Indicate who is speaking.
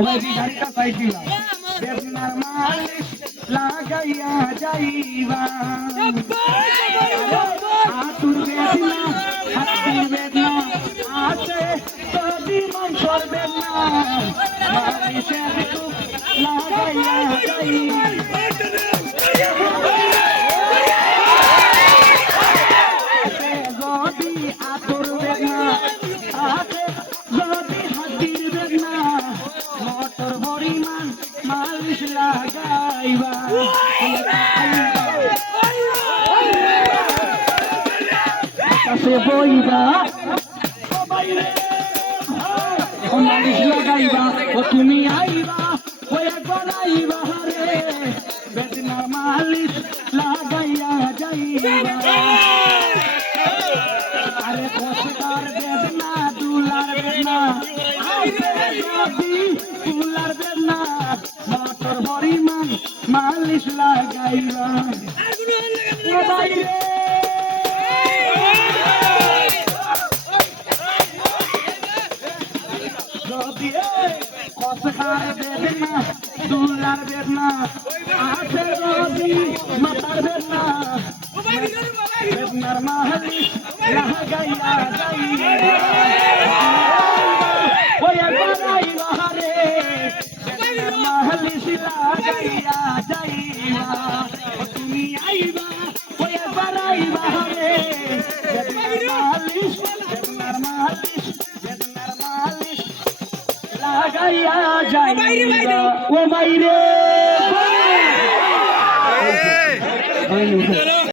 Speaker 1: সবাই গাড়িটা সাইড দিলাম বেদনার মালিশ লাগাইয়া যাইবা। আতুর বেদনা হাতুর বেদনা আছে, যদি মনসর বেদনা মালিশের টুক লাগাইয়া যাইবা। কাছে বইবা মালিশ লাগাইবা ও তুমি আইবা ও একবার আইবা বেদনা মালিশ লাগাইয়া যাইবা আরে কষ্টদার বেদনা দুলার বেদনা আইছে যদি দুলার বেদনা মোটর পরিমাণ মালিশ লাগাইবা কষ্টদার বেদনা দুলার বেদনা আছে যদি মাথার বেদনা বেদনার মালিশ লাগাইয়া যাইবা। বেদনার মালিশ লাগাইয়া যাইবা ও তুমি আইবা ওই একবার আইবা রে বেদনার মালিশ বেদনার মালিশ বেদনার